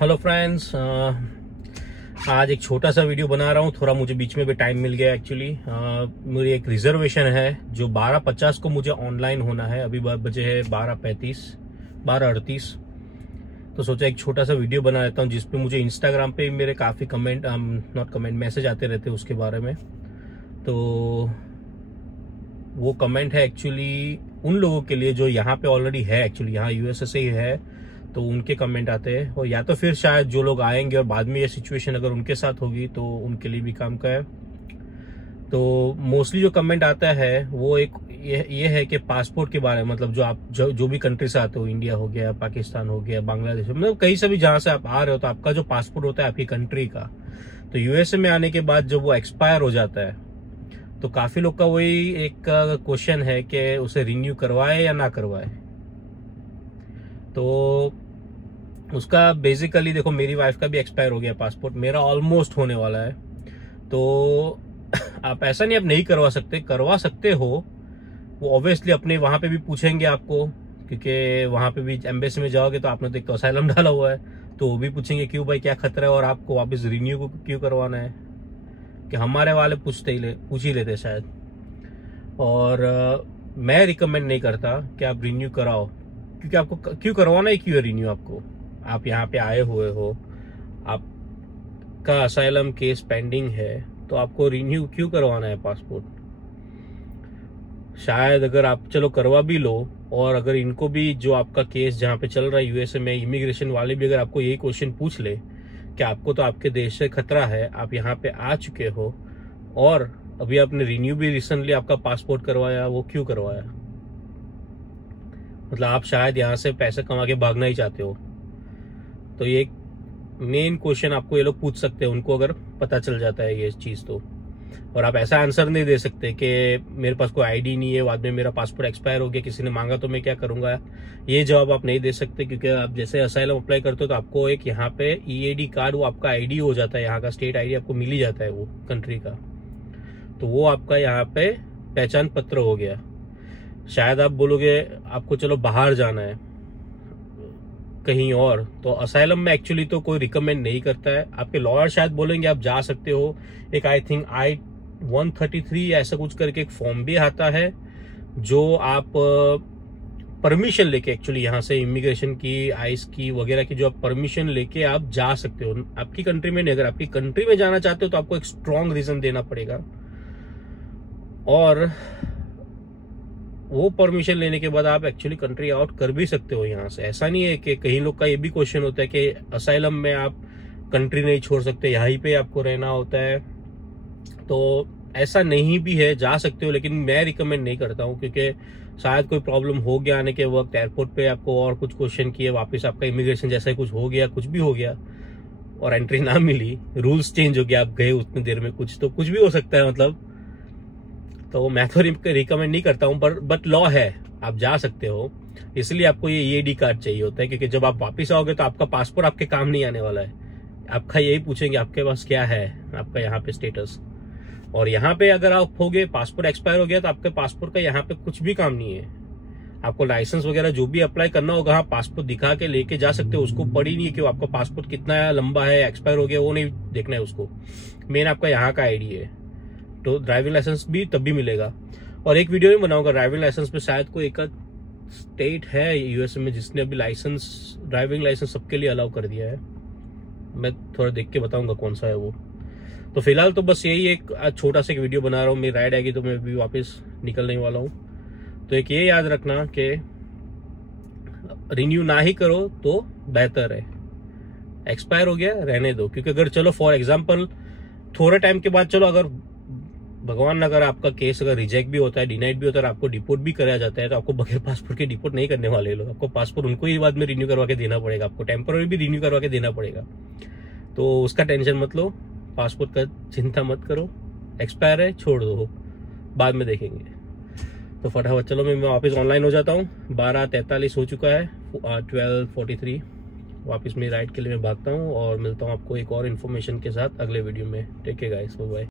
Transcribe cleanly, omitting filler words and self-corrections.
Hello friends, आज एक छोटा सा वीडियो बना रहा हूँ। थोड़ा मुझे बीच में भी टाइम मिल गया। एक्चुअली मेरी एक रिजर्वेशन है जो 12:50 को मुझे ऑनलाइन होना है। अभी बजे है 12:38। तो सोचा एक छोटा सा वीडियो बना लेता हूँ जिसपे मुझे इंस्टाग्राम पे मेरे काफ़ी मैसेज आते रहते हैं उसके बारे में। तो वो कमेंट है एक्चुअली उन लोगों के लिए जो यहाँ पे ऑलरेडी है, एक्चुअली यहाँ यूएसए से ही है, तो उनके कमेंट आते हैं। और या तो फिर शायद जो लोग आएंगे और बाद में ये सिचुएशन अगर उनके साथ होगी तो उनके लिए भी काम का है। तो मोस्टली जो कमेंट आता है वो एक ये है कि पासपोर्ट के बारे में, मतलब जो आप जो भी कंट्री से आते हो, इंडिया हो गया, पाकिस्तान हो गया, बांग्लादेश, मतलब कहीं से भी जहां से आप आ रहे हो, तो आपका जो पासपोर्ट होता है आपकी कंट्री का, तो यूएसए में आने के बाद जब वो एक्सपायर हो जाता है तो काफी लोग का वही एक क्वेश्चन है कि उसे रिन्यू करवाए या ना करवाए। तो उसका बेसिकली देखो, मेरी वाइफ का भी एक्सपायर हो गया पासपोर्ट, मेरा ऑलमोस्ट होने वाला है। तो आप ऐसा नहीं, आप नहीं करवा सकते हो। वो ऑब्वियसली अपने वहां पे भी पूछेंगे आपको, क्योंकि वहां पे भी एम्बेसी में जाओगे तो आपने तो एक तो असाइलम डाला हुआ है, तो वो भी पूछेंगे क्यों भाई, क्या खतरा है और आपको वापस रिन्यू को क्यों करवाना है, कि हमारे वाले पूछ ही लेते शायद। और मैं रिकमेंड नहीं करता कि आप रिन्यू कराओ, क्योंकि आपको क्यों करवाना है, क्यों है रिन्यू आपको। आप यहाँ पे आए हुए हो, आपका असाइलम केस पेंडिंग है, तो आपको रिन्यू क्यों करवाना है पासपोर्ट। शायद अगर आप चलो करवा भी लो, और अगर इनको भी जो आपका केस जहाँ पे चल रहा है यूएसए में, इमिग्रेशन वाले भी अगर आपको यही क्वेश्चन पूछ ले कि आपको तो आपके देश से खतरा है, आप यहाँ पे आ चुके हो और अभी आपने रिन्यू भी रिसेंटली आपका पासपोर्ट करवाया, वो क्यों करवाया। मतलब आप शायद यहाँ से पैसे कमा के भागना ही चाहते हो। तो ये एक मेन क्वेश्चन आपको ये लोग पूछ सकते हैं, उनको अगर पता चल जाता है ये चीज तो। और आप ऐसा आंसर नहीं दे सकते कि मेरे पास कोई आईडी नहीं है, बाद में मेरा पासपोर्ट एक्सपायर हो गया, किसी ने मांगा तो मैं क्या करूंगा। ये जवाब आप नहीं दे सकते, क्योंकि आप जैसे असाइलम अप्लाई करते हो तो आपको एक यहाँ पे ईएडी कार्ड, वो आपका आईडी हो जाता है, यहाँ का स्टेट आईडी आपको मिल ही जाता है वो कंट्री का, तो वो आपका यहाँ पे पहचान पत्र हो गया। शायद आप बोलोगे आपको चलो बाहर जाना है कहीं और, तो असाइलम में एक्चुअली तो कोई रिकमेंड नहीं करता है। आपके लॉयर शायद बोलेंगे आप जा सकते हो। एक आई थिंक I-133 ऐसा कुछ करके एक फॉर्म भी आता है, जो आप परमिशन लेके एक्चुअली यहाँ से इमिग्रेशन की, आइस की वगैरह की, जो आप परमिशन लेके आप जा सकते हो आपकी कंट्री में नहीं। अगर आपकी कंट्री में जाना चाहते हो तो आपको एक स्ट्रॉन्ग रीजन देना पड़ेगा, और वो परमिशन लेने के बाद आप एक्चुअली कंट्री आउट कर भी सकते हो यहाँ से। ऐसा नहीं है कि कहीं लोग का ये भी क्वेश्चन होता है कि असाइलम में आप कंट्री नहीं छोड़ सकते, यहीं पे आपको रहना होता है। तो ऐसा नहीं भी है, जा सकते हो, लेकिन मैं रिकमेंड नहीं करता हूँ, क्योंकि शायद कोई प्रॉब्लम हो गया आने के वक्त, एयरपोर्ट पे आपको और कुछ क्वेश्चन किए, वापस आपका इमिग्रेशन जैसा कुछ हो गया, कुछ भी हो गया और एंट्री ना मिली, रूल्स चेंज हो गया, आप गए उतनी देर में, कुछ भी हो सकता है मतलब। तो मैं तो रिकमेंड नहीं करता हूँ, बट लॉ है, आप जा सकते हो। इसलिए आपको ये ईएडी कार्ड चाहिए होता है, क्योंकि जब आप वापस आओगे तो आपका पासपोर्ट आपके काम नहीं आने वाला है। आपका यही पूछेंगे आपके पास क्या है, आपका यहाँ पे स्टेटस। और यहाँ पे अगर आप होगे, पासपोर्ट एक्सपायर हो गया, तो आपके पासपोर्ट का यहाँ पे कुछ भी काम नहीं है। आपको लाइसेंस वगैरह जो भी अप्लाई करना होगा, आप पासपोर्ट दिखा के लेके जा सकते हो। उसको पड़ी नहीं है कि आपका पासपोर्ट कितना लंबा है, एक्सपायर हो गया, वो नहीं देखना है उसको। मेन आपका यहाँ का आईडी है। तो ड्राइविंग लाइसेंस भी तब भी मिलेगा। और एक वीडियो में बनाऊंगा ड्राइविंग लाइसेंस पे, शायद कोई एक स्टेट है यूएसए में जिसने अभी ड्राइविंग लाइसेंस सबके लिए अलाउ कर दिया है। मैं थोड़ा देख के बताऊंगा कौन सा है वो। तो फिलहाल तो बस यही एक छोटा सा एक वीडियो बना रहा हूँ। मेरी राइड आएगी तो मैं भी वापस निकलने वाला हूँ। तो एक ये याद रखना कि रिन्यू ना ही करो तो बेहतर है। एक्सपायर हो गया रहने दो, क्योंकि अगर चलो फॉर एग्जाम्पल थोड़े टाइम के बाद, चलो अगर भगवान अगर आपका केस अगर रिजेक्ट भी होता है, डिनाइड भी होता है, आपको डिपोर्ट भी कराया जाता है, तो आपको बगैर पासपोर्ट के डिपोर्ट नहीं करने वाले लोग। आपको पासपोर्ट उनको ही बाद में रिन्यू करवा के देना पड़ेगा, आपको टेम्पररी भी रिन्यू करवा के देना पड़ेगा। तो उसका टेंशन मत लो, पासपोर्ट का चिंता मत करो। एक्सपायर है छोड़ दो, बाद में देखेंगे। तो फटाफट चलो मैं वापस ऑनलाइन हो जाता हूँ। 12:43 हो चुका है, 12:43 वापस मेरी राइड के लिए मैं भागता हूँ, और मिलता हूँ आपको एक और इन्फॉर्मेशन के साथ अगले वीडियो में। Take care guys, bye bye.